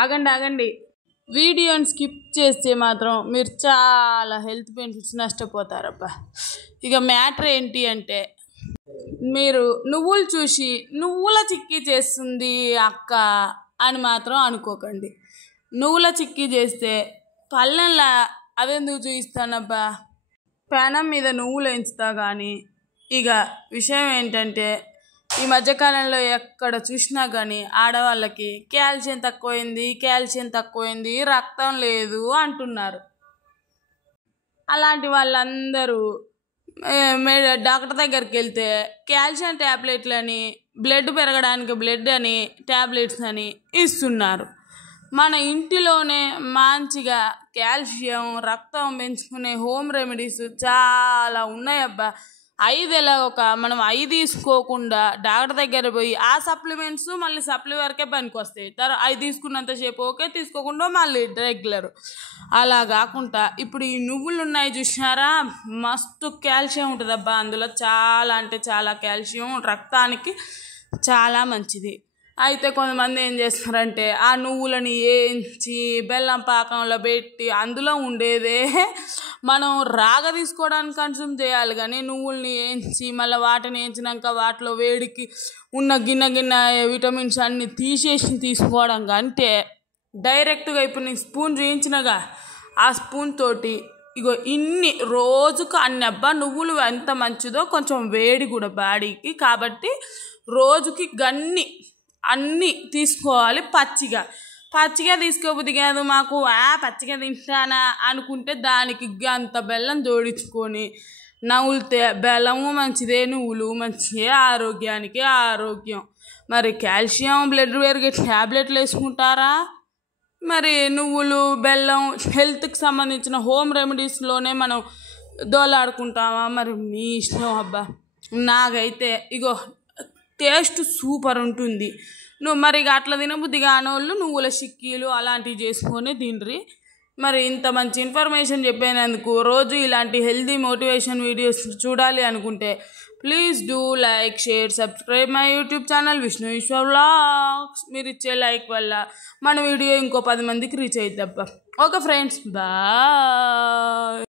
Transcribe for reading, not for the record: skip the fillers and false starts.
ఆగండి ఆగండి, వీడియోని స్కిప్ చేస్తే మాత్రం మీరు చాలా హెల్త్ బెనిఫిట్స్ నష్టపోతారబ్బా. ఇక మ్యాటర్ ఏంటి అంటే, మీరు నువ్వులు చూసి నువ్వుల చిక్కీ చేస్తుంది అక్క అని మాత్రం అనుకోకండి. నువ్వుల చిక్కీ చేస్తే పళ్ళెంలా అవెందుకు చూపిస్తానబ్బా, పెనం మీద నువ్వులు ఎంచుతా. కానీ ఇక విషయం ఏంటంటే, ఈ మధ్యకాలంలో ఎక్కడ చూసినా కానీ ఆడవాళ్ళకి కాల్షియం తక్కువైంది, రక్తం లేదు అంటున్నారు. అలాంటి వాళ్ళందరూ డాక్టర్ దగ్గరికి వెళ్తే కాల్షియం ట్యాబ్లెట్లు అని, బ్లడ్ పెరగడానికి బ్లడ్ అని, ట్యాబ్లెట్స్ అని ఇస్తున్నారు. మన ఇంటిలోనే మంచిగా కాల్షియం, రక్తం పెంచుకునే హోమ్ రెమెడీస్ చాలా ఉన్నాయబ్బా. మనం 5 తీసుకోకుండా డాక్టర్ దగ్గర పోయి ఆ సప్లిమెంట్స్ మళ్ళీ సప్లి వరకే పనికి వస్తాయి. 5 తీసుకున్నంతసేపు ఓకే, తీసుకోకుండా మళ్ళీ రెగ్యులర్. అలా కాకుండా ఇప్పుడు ఈ నువ్వులు ఉన్నాయి చూసినారా, మస్తు కాల్షియం ఉంటుందబ్బా అందులో. చాలా అంటే చాలా కాల్షియం, రక్తానికి చాలా మంచిది. అయితే కొంతమంది ఏం చేస్తారంటే ఆ నువ్వులని వేయించి బెల్లం పాకంలో పెట్టి అందులో ఉండేదే మనం రాగ తీసుకోవడానికి కన్సూమ్ చేయాలి. కానీ నువ్వుల్ని వేయించి మళ్ళీ వాటిని వేయించినాక వాటిలో వేడికి ఉన్న గిన్నె విటమిన్స్ అన్నీ తీసేసి తీసుకోవడం కంటే డైరెక్ట్గా ఇప్పుడు నేను స్పూన్ చూయించినగా ఆ స్పూన్ తోటి ఇగో ఇన్ని రోజుకు అన్ని అబ్బా. నువ్వులు ఎంత మంచిదో, కొంచెం వేడి కూడా బాడీకి, కాబట్టి రోజుకి అన్నీ తీసుకోవాలి. పచ్చిగా తీసుకోబుద్ది కాదు మాకు, పచ్చిగా తింటానా అనుకుంటే దానికి అంత బెల్లం జోడించుకొని నవ్వులితే బెల్లము మంచిదే, నువ్వులు మంచిదే, ఆరోగ్యానికి ఆరోగ్యం. మరి కాల్షియం బ్లడ్ పెరిగే ట్యాబ్లెట్లు వేసుకుంటారా? మరి నువ్వులు బెల్లం హెల్త్కి సంబంధించిన హోమ్ రెమెడీస్లోనే మనం దోలాడుకుంటామా? మరి మీ ఇష్టం అబ్బా. నాకైతే ఇగో టేస్ట్ సూపర్ ఉంటుంది. మరి అట్లా తినబుద్ధి కానోళ్ళు నువ్వుల చిక్కీలు అలాంటివి చేసుకొని తినరి. మరి ఇంత మంచి ఇన్ఫర్మేషన్ చెప్పినందుకు, రోజు ఇలాంటి హెల్తీ మోటివేషన్ వీడియోస్ చూడాలి అనుకుంటే please do like, share, subscribe my YouTube channel Vishnu విశ్వ వ్లాగ్స్. మీరు ఇచ్చే లైక్ వల్ల మన వీడియో ఇంకో 10 మందికి రీచ్ అవుతుందబ్బా. Okay friends, bye.